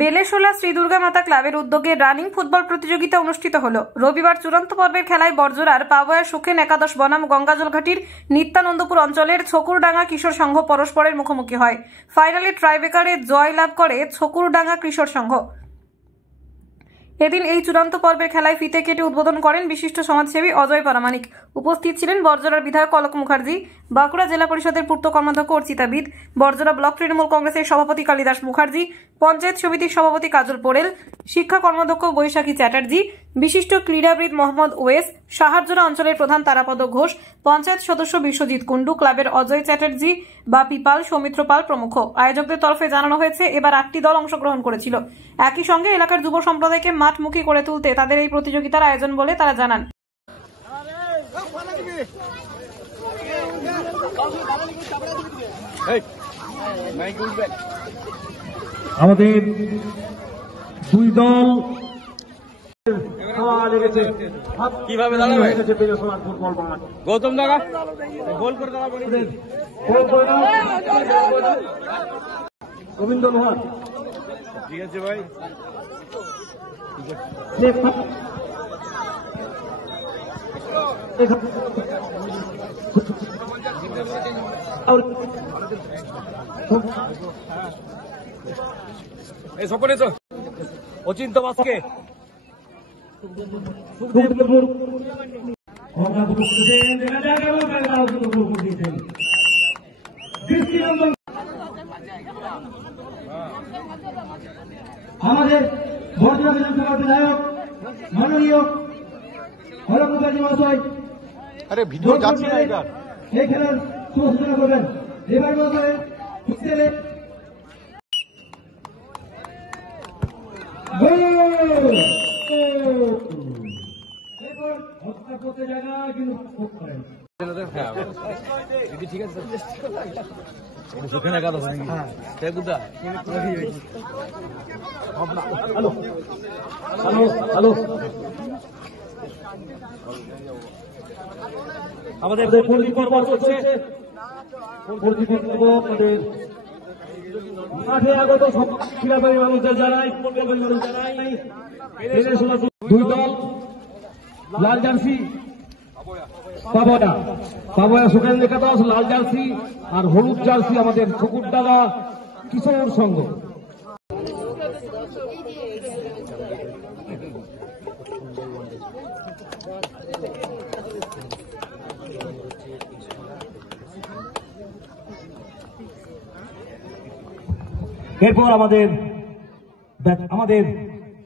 বেলেশোলা শ্রী দুর্গা মাতা ক্লাবের উদ্যোগে রানিং ফুটবল প্রতিযোগিতা অনুষ্ঠিত হলো। রবিবার চূড়ান্ত পর্বের খেলায় বরজোড়ার পাবোয়া সুখেন একাদশ বনাম গঙ্গাজলঘাটির নিত্যানন্দপুর অঞ্চলের ছকুরডাঙ্গা কিশোর সংঘ পরস্পরের মুখোমুখি হয়। ফাইনালে ট্রাইবেকারে জয় লাভ করে ছকুরডাঙ্গা কিশোর সংঘ। এদিন এই চূড়ান্ত পর্বের খেলায় ফিতে কেটে উদ্বোধন করেন বিশিষ্ট সমাজসেবী অজয় পরামানিক। উপস্থিত ছিলেন বরজোড়ার বিধায়ক অলক মুখার্জি, বাঁকুড়া জেলা পরিষদের পূর্ত কর্মাধ্যক্ষ অর্চিতা বিদ, বরজোড়া ব্লক তৃণমূল কংগ্রেসের সভাপতি কালিদাস মুখার্জি, পঞ্চায়েত সমিতির সভাপতি কাজল পোড়েল, শিক্ষা কর্মাধ্যক্ষ বৈশাখী চ্যাটার্জি, বিশিষ্ট ক্রীড়াবিদ মোহাম্মদ ওয়েস, সাহারজোড়া অঞ্চলের প্রধান তারাপদ ঘোষ, পঞ্চায়েত সদস্য বিশ্বজিৎ কুন্ডু, ক্লাবের অজয় চ্যাটার্জি, বাপি পাল, সৌমিত্র পাল প্রমুখ। আয়োজকদের তরফে জানানো হয়েছে এবার 8টি দল অংশগ্রহণ করেছিল। একই সঙ্গে এলাকার যুব সম্প্রদায়কে মাঠমুখী করে তুলতে তাদের এই প্রতিযোগিতার আয়োজন বলে তারা জানান। আমাদের দুই দল কিভাবে দাঁড়াবে ফুটবল মাঠ গৌতম দাদা গোল করে দাঁড়াবেন গোবিন্দ লোহার। ঠিক আছে ভাই, অচিন্ত মাসকে আমাদের বরজোড়া বিধানসভার বিধায়ক মাননীয় অলক মুখার্জি মহাশয় ভিডিও যাচ্ছে না, এটা এই খেলার শুভ সূচনা করবেন। এবার মহাশয় করতে জায়গা কিন্তু ঠিক আছে সুখেন একাদশ নাকি হ্যালো হ্যালো হ্যালো আমাদের পর্ব চলছে। আমাদের মাঠে আগত সব ক্রীড়াপ্রেমী মানুষদের জানাই, দুই দল লাল জার্সি পাবোয়া সুখেন একাদশ লাল জার্সি, আর হলুদ জার্সি আমাদের ছকুরডাঙ্গা কিশোর সংঘ। এরপর আমাদের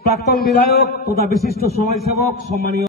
প্রাক্তন বিধায়ক তথা বিশিষ্ট সমাজসেবক সম্মানীয়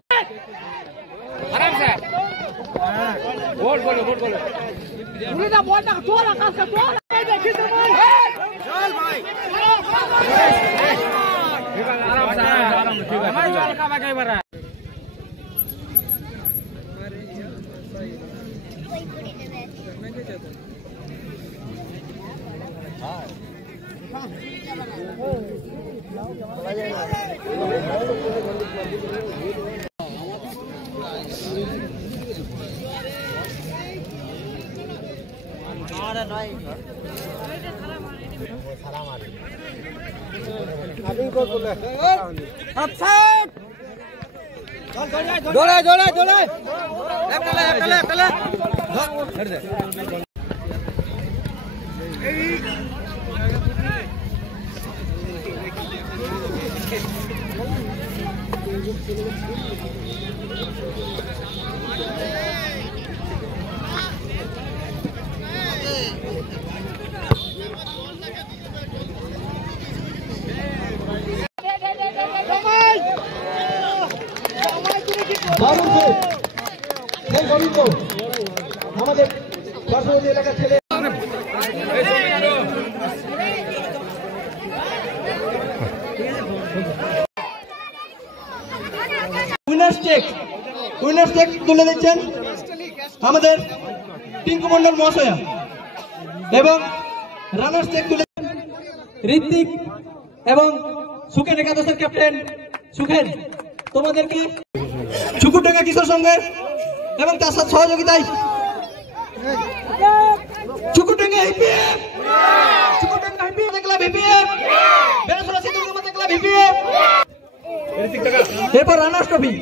আমাদের পার্শ্ববর্তী এলাকার ছেলে উইনার্স চেক তুলে দিচ্ছেন আমাদের টিঙ্কু মন্ডল মহাশয়া, এবং রানার্স চেক তুলে ঋত্বিক এবং সুখেন একাদশের ক্যাপ্টেন সুখেন। তোমাদেরকে ছকুরডাঙ্গা কিশোর সংঘের এবং তার সাথে সহযোগিতায় ছকুরডাঙ্গা হিপিএফ, ছকুরডাঙ্গা হিপিএফ, বেলেশোলা এরপর রানার্স ট্রফি